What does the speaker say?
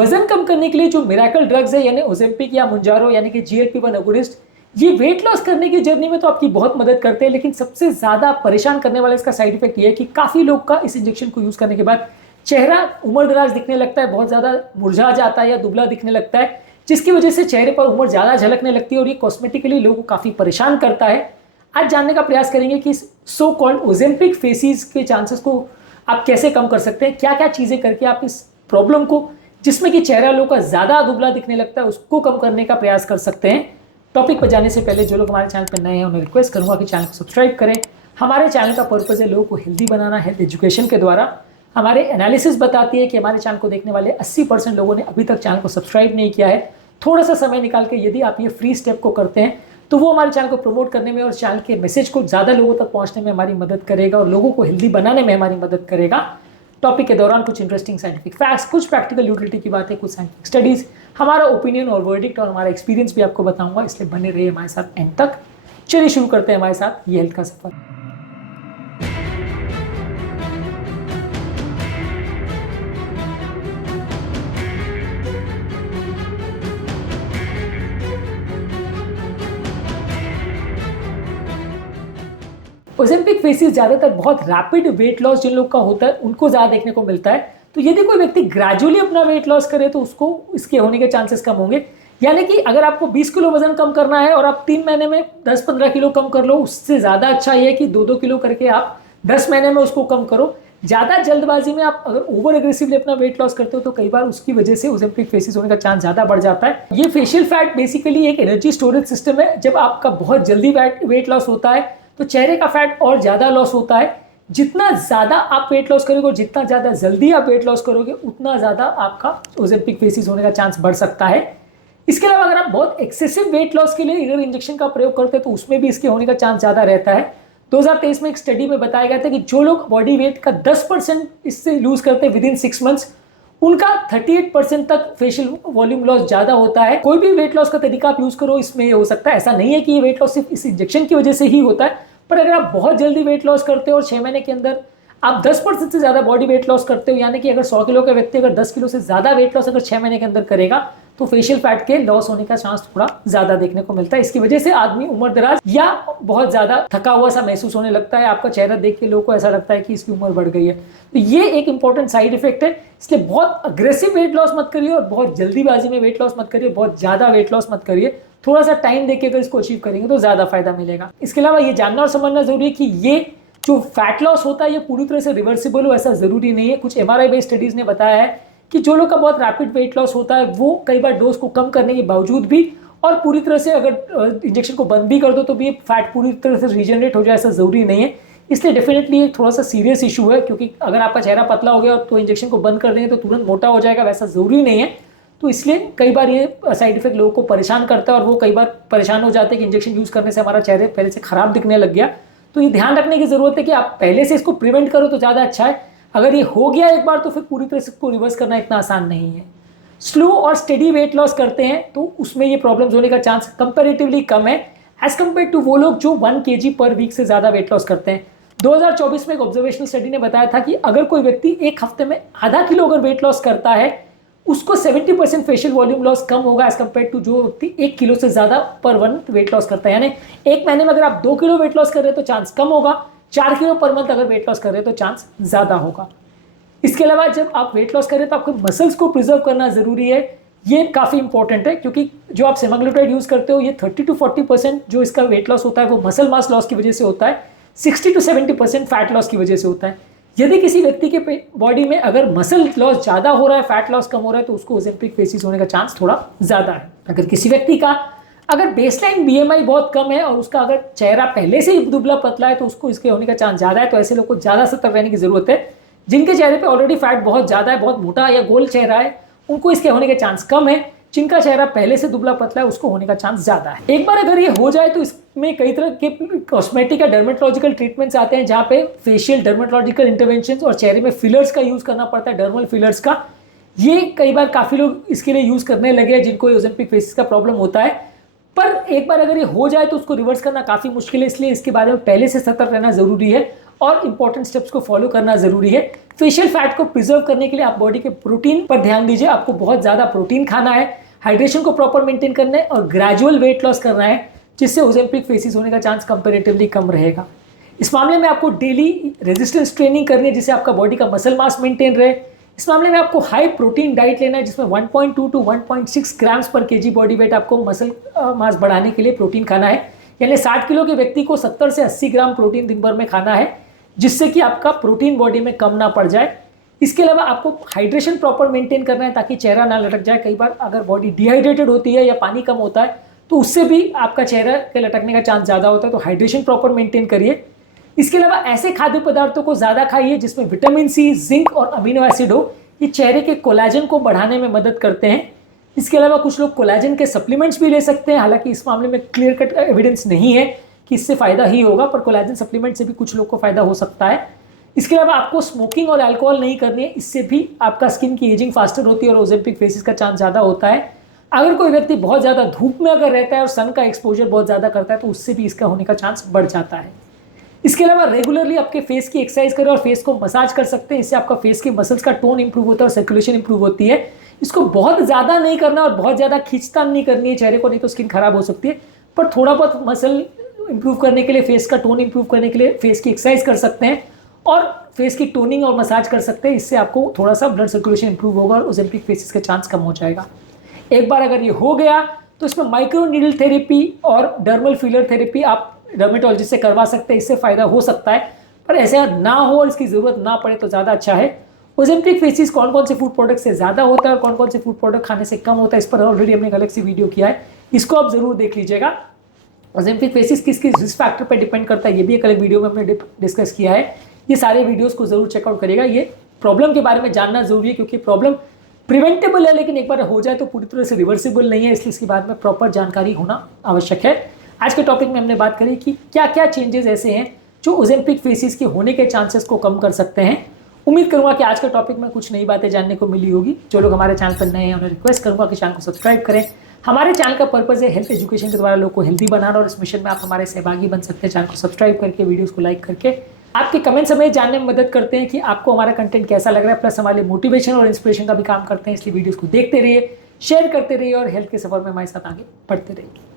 वजन कम करने के लिए जो मिराकल ड्रग्स है यानी ओजेम्पिक या मुंजारो यानी कि GLP-1 एगोनिस्ट, ये वेट लॉस करने की जर्नी में तो आपकी बहुत मदद करते हैं, लेकिन सबसे ज्यादा परेशान करने वाला इसका साइड इफेक्ट ये है कि काफी लोग का इस इंजेक्शन को यूज करने के बाद चेहरा उम्रदराज दिखने लगता है, बहुत ज्यादा मुरझा जाता है या दुबला दिखने लगता है, जिसकी वजह से चेहरे पर उम्र ज्यादा झलकने लगती है और ये कॉस्मेटिकली लोगों को काफी परेशान करता है। आज जानने का प्रयास करेंगे कि सो कॉल्ड ओजेम्पिक फेसिस के चांसेस को आप कैसे कम कर सकते हैं, क्या क्या चीजें करके आप इस प्रॉब्लम को, जिसमें कि चेहरा लोगों का ज्यादा दुबला दिखने लगता है, उसको कम करने का प्रयास कर सकते हैं। टॉपिक पर जाने से पहले जो लोग हमारे चैनल पर नए हैं उन्हें रिक्वेस्ट करूंगा कि चैनल को सब्सक्राइब करें। हमारे चैनल का पर्पज है लोगों को हेल्दी बनाना, हेल्थ एजुकेशन के द्वारा। हमारे एनालिसिस बताती है कि हमारे चैनल को देखने वाले 80% लोगों ने अभी तक चैनल को सब्सक्राइब नहीं किया है। थोड़ा सा समय निकाल के यदि आप ये फ्री स्टेप को करते हैं तो वो हमारे चैनल को प्रमोट करने में और चैनल के मैसेज को ज़्यादा लोगों तक पहुंचने में हमारी मदद करेगा और लोगों को हेल्दी बनाने में हमारी मदद करेगा। टॉपिक के दौरान कुछ इंटरेस्टिंग साइंटिफिक फैक्ट्स, कुछ प्रैक्टिकल यूटिलिटी की बातें, कुछ साइंटिफिक स्टडीज, हमारा ओपिनियन और वर्डिक्ट और हमारा एक्सपीरियंस भी आपको बताऊंगा, इसलिए बने रहिए हमारे साथ एंड तक। चलिए शुरू करते हैं हमारे साथ ये हेल्थ का सफर। ओजेम्पिक फेसिस ज्यादातर बहुत रैपिड वेट लॉस जिन लोग का होता है उनको ज्यादा देखने को मिलता है। तो यदि कोई व्यक्ति ग्रेजुअली अपना वेट लॉस करे तो उसको इसके होने के चांसेस कम होंगे। यानी कि अगर आपको 20 किलो वजन कम करना है और आप 3 महीने में 10-15 किलो कम कर लो, उससे ज्यादा अच्छा ये है कि 2-2 किलो करके आप 10 महीने में उसको कम करो। ज्यादा जल्दबाजी में आप अगर ओवर एग्रेसिवली अपना वेट लॉस करते हो तो कई बार उसकी वजह से ओजेम्पिक फेसिस होने का चांस ज्यादा बढ़ जाता है। ये फेशियल फैट बेसिकली एक एनर्जी स्टोरेज सिस्टम है। जब आपका बहुत जल्दी वेट लॉस होता है तो चेहरे का फैट और ज्यादा लॉस होता है। जितना ज्यादा आप वेट लॉस करोगे और जितना ज्यादा जल्दी आप वेट लॉस करोगे उतना ज्यादा आपका ओजेम्पिक फेसिस होने का चांस बढ़ सकता है। इसके अलावा अगर आप बहुत एक्सेसिव वेट लॉस के लिए अगर इंजेक्शन का प्रयोग करते हैं तो उसमें भी इसके होने का चांस ज्यादा रहता है। 2023 में एक स्टडी में बताया गया था कि जो लोग बॉडी वेट का 10% इससे लूज करते हैं विद इन 6 मंथ्स, उनका 38% तक फेशियल वॉल्यूम लॉस ज्यादा होता है। कोई भी वेट लॉस का तरीका आप यूज करो इसमें ये हो सकता है। ऐसा नहीं है कि ये वेट लॉस सिर्फ इस इंजेक्शन की वजह से ही होता है, पर अगर आप बहुत जल्दी वेट लॉस करते हो और 6 महीने के अंदर आप 10% से ज्यादा बॉडी वेट लॉस करते हो, यानी कि अगर 100 किलो का व्यक्ति अगर 10 किलो से ज्यादा वेट लॉस अगर 6 महीने के अंदर करेगा तो फेशियल फैट के लॉस होने का चांस थोड़ा ज्यादा देखने को मिलता है। इसकी वजह से आदमी उम्रदराज या बहुत ज्यादा थका हुआ सा महसूस होने लगता है। आपका चेहरा देख के लोगों को ऐसा लगता है कि इसकी उम्र बढ़ गई है। तो ये एक इंपॉर्टेंट साइड इफेक्ट है। इसलिए बहुत अग्रेसिव वेट लॉस मत करिए और बहुत जल्दीबाजी में वेट लॉस मत करिए, बहुत ज्यादा वेट लॉस मत करिए। थोड़ा सा टाइम देके अगर इसको अचीव करेंगे तो ज्यादा फायदा मिलेगा। इसके अलावा ये जानना और समझना जरूरी है कि ये जो फैट लॉस होता है ये पूरी तरह से रिवर्सिबल हो ऐसा जरूरी नहीं है। कुछ MRI बेस्ड स्टडीज ने बताया है कि जो लोग का बहुत रैपिड वेट लॉस होता है वो कई बार डोज को कम करने के बावजूद भी और पूरी तरह से अगर इंजेक्शन को बंद भी कर दो तो भी फैट पूरी तरह से रीजनरेट हो जाए ऐसा जरूरी नहीं है। इसलिए डेफिनेटली ये थोड़ा सा सीरियस इशू है, क्योंकि अगर आपका चेहरा पतला हो गया तो इंजेक्शन को बंद कर देंगे तो तुरंत मोटा हो जाएगा, वैसा जरूरी नहीं है। तो इसलिए कई बार ये साइड इफेक्ट लोगों को परेशान करता है और वो कई बार परेशान हो जाते हैं कि इंजेक्शन यूज करने से हमारा चेहरे पहले से खराब दिखने लग गया। तो ये ध्यान रखने की जरूरत है कि आप पहले से इसको प्रिवेंट करो तो ज्यादा अच्छा है। अगर ये हो गया एक बार तो फिर पूरी तरह से इसको रिवर्स करना इतना आसान नहीं है। स्लो और स्टेडी वेट लॉस करते हैं तो उसमें ये प्रॉब्लम्स होने का चांस कंपैरेटिवली कम है एज कम्पेयर टू वो लोग जो 1 kg पर वीक से ज्यादा वेट लॉस करते हैं। 2024 में एक ऑब्जर्वेशनल स्टडी ने बताया था कि अगर कोई व्यक्ति एक हफ्ते में आधा किलो अगर वेट लॉस करता है उसको 70% फेशियल वॉल्यूम लॉस कम होगा एज कम्पेयर टू जो व्यक्ति 1 किलो से ज्यादा पर मंथ वेट लॉस करता है। यानी एक महीने में अगर आप 2 किलो वेट लॉस कर रहे हैं तो चांस कम होगा, 4 किलो पर मंथ अगर वेट लॉस कर रहे हैं तो चांस ज्यादा होगा। इसके अलावा जब आप वेट लॉस करें तो आपको मसल्स को प्रिजर्व करना जरूरी है। ये काफी इंपॉर्टेंट है क्योंकि जो आप सेमाग्लूटाइड यूज करते हो ये 30-40% जो इसका वेट लॉस होता है वो मसल मास लॉस की वजह से होता है, 60-70% फैट लॉस की वजह से होता है। यदि किसी व्यक्ति के बॉडी में अगर मसल लॉस ज्यादा हो रहा है, फैट लॉस कम हो रहा है तो उसको ओजेम्पिक फेसिस होने का चांस थोड़ा ज्यादा है। अगर किसी व्यक्ति का अगर बेसलाइन BMI बहुत कम है और उसका अगर चेहरा पहले से ही दुबला पतला है तो उसको इसके होने का चांस ज्यादा है। तो ऐसे लोग को ज्यादा सतर्क रहने की जरूरत है। जिनके चेहरे पे ऑलरेडी फैट बहुत ज्यादा है, बहुत मोटा या गोल चेहरा है, उनको इसके होने के चांस कम है। जिनका चेहरा पहले से दुबला पतला है उसको होने का चांस ज्यादा है। एक बार अगर ये हो जाए तो इसमें कई तरह के कॉस्मेटिक या डर्मेटोलॉजिकल ट्रीटमेंट्स आते हैं जहाँ पे फेशियल डर्मेटोलॉजिकल इंटरवेंशंस और चेहरे में फिलर्स का यूज करना पड़ता है, डर्मल फिलर्स का। ये कई बार काफी लोग इसके लिए यूज करने लगे हैं जिनको ओजेम्पिक फेसिस का प्रॉब्लम होता है। पर एक बार अगर ये हो जाए तो उसको रिवर्स करना काफी मुश्किल है, इसलिए इसके बारे में पहले से सतर्क रहना जरूरी है। और इंपॉर्टेंट स्टेप्स को फॉलो करना जरूरी है। फेशियल फैट को प्रिजर्व करने के लिए आप बॉडी के प्रोटीन पर ध्यान दीजिए। आपको बहुत ज्यादा प्रोटीन खाना है, हाइड्रेशन को प्रॉपर मेंटेन करना है और ग्रेजुअल वेट लॉस करना है, जिससे ओजेम्पिक फेसिस होने का चांस कंपैरेटिवली कम रहेगा। इस मामले में आपको डेली रेजिस्टेंस ट्रेनिंग करनी है, जिससे आपका बॉडी का मसल मास मेंटेन रहे। इस मामले में आपको हाई प्रोटीन डाइट लेना है, जिसमें 1.2 टू 1.6 ग्राम्स पर केजी बॉडी वेट आपको मसल मास बढ़ाने के लिए प्रोटीन खाना है। यानी 60 किलो के व्यक्ति को 70 से 80 ग्राम प्रोटीन दिन भर में खाना है, जिससे कि आपका प्रोटीन बॉडी में कम ना पड़ जाए। इसके अलावा आपको हाइड्रेशन प्रॉपर मेंटेन करना है, ताकि चेहरा ना लटक जाए। कई बार अगर बॉडी डिहाइड्रेटेड होती है या पानी कम होता है तो उससे भी आपका चेहरा के लटकने का चांस ज़्यादा होता है, तो हाइड्रेशन प्रॉपर मेंटेन करिए। इसके अलावा ऐसे खाद्य पदार्थों को ज़्यादा खाइए जिसमें विटामिन सी, जिंक और अमीनो एसिड हो। ये चेहरे के कोलाजन को बढ़ाने में मदद करते हैं। इसके अलावा कुछ लोग कोलाजन के सप्लीमेंट्स भी ले सकते हैं, हालांकि इस मामले में क्लियर कट एविडेंस नहीं है कि इससे फायदा ही होगा, पर कोलाजन सप्लीमेंट से भी कुछ लोग को फायदा हो सकता है। इसके अलावा आपको स्मोकिंग और अल्कोहल नहीं करनी है, इससे भी आपका स्किन की एजिंग फास्टर होती है और ओजेम्पिक फेसिस का चांस ज़्यादा होता है। अगर कोई व्यक्ति बहुत ज़्यादा धूप में अगर रहता है और सन का एक्सपोजर बहुत ज़्यादा करता है तो उससे भी इसका होने का चांस बढ़ जाता है। इसके अलावा रेगुलरली आपके फेस की एक्सरसाइज करें और फेस को मसाज कर सकते हैं, इससे आपका फेस के मसल्स का टोन इंप्रूव होता है और सर्कुलेशन इंप्रूव होती है। इसको बहुत ज़्यादा नहीं करना और बहुत ज़्यादा खींचतान नहीं करनी है चेहरे को, नहीं तो स्किन खराब हो सकती है। पर थोड़ा बहुत मसल इंप्रूव करने के लिए, फेस का टोन इंप्रूव करने के लिए फेस की एक्सरसाइज कर सकते हैं और फेस की टोनिंग और मसाज कर सकते हैं। इससे आपको थोड़ा सा ब्लड सर्कुलेशन इंप्रूव होगा और ओजेम्पिक फेसिस का चांस कम हो जाएगा। एक बार अगर ये हो गया तो इसमें माइक्रो नीडल थेरेपी और डर्मल फिलर थेरेपी आप डर्मेटोलॉजिस्ट से करवा सकते हैं, इससे फायदा हो सकता है। पर ऐसा ना हो और इसकी जरूरत ना पड़े तो ज़्यादा अच्छा है। ओजेम्पिक फेसिस कौन कौन से फूड प्रोडक्ट से ज़्यादा होता है और कौन कौन से फूड प्रोडक्ट खाने से कम होता है, इस पर ऑलरेडी हमने एक अलग सी वीडियो किया है, इसको आप जरूर देख लीजिएगा। ओजेम्पिक फेसिस किस किस रिस्क फैक्टर पर डिपेंड करता है, ये भी एक अलग वीडियो में हमने डिस्कस किया है। ये सारे वीडियोज़ को जरूर चेकआउट करिएगा। ये प्रॉब्लम के बारे में जानना जरूरी है, क्योंकि प्रॉब्लम प्रिवेंटेबल है, लेकिन एक बार हो जाए तो पूरी तरह से रिवर्सिबल नहीं है, इसलिए इसके बाद में प्रॉपर जानकारी होना आवश्यक है। आज के टॉपिक में हमने बात करी कि क्या क्या चेंजेस ऐसे हैं जो ओजेम्पिक फेसिस के होने के चांसेस को कम कर सकते हैं। उम्मीद करूंगा कि आज के टॉपिक में कुछ नई बातें जानने को मिली होगी। जो लोग हमारे चैनल पर नए हैं उन्हें रिक्वेस्ट करूंगा कि चैनल को सब्सक्राइब करें। हमारे चैनल का पर्पज़ है हेल्थ एजुकेशन के द्वारा लोगों को हेल्दी बनाना, और इस मिशन में आप हमारे सहभागी बन सकते हैं। चैनल को सब्सक्राइब करके, वीडियोज़ को लाइक करके आपके कमेंट्स हमें जानने में मदद करते हैं कि आपको हमारा कंटेंट कैसा लग रहा है, प्लस हमारे मोटिवेशन और इंस्पिरेशन का भी काम करते हैं। इसलिए वीडियोज़ को देखते रहिए, शेयर करते रहिए और हेल्थ के सफर में हमारे साथ आगे बढ़ते रहिए।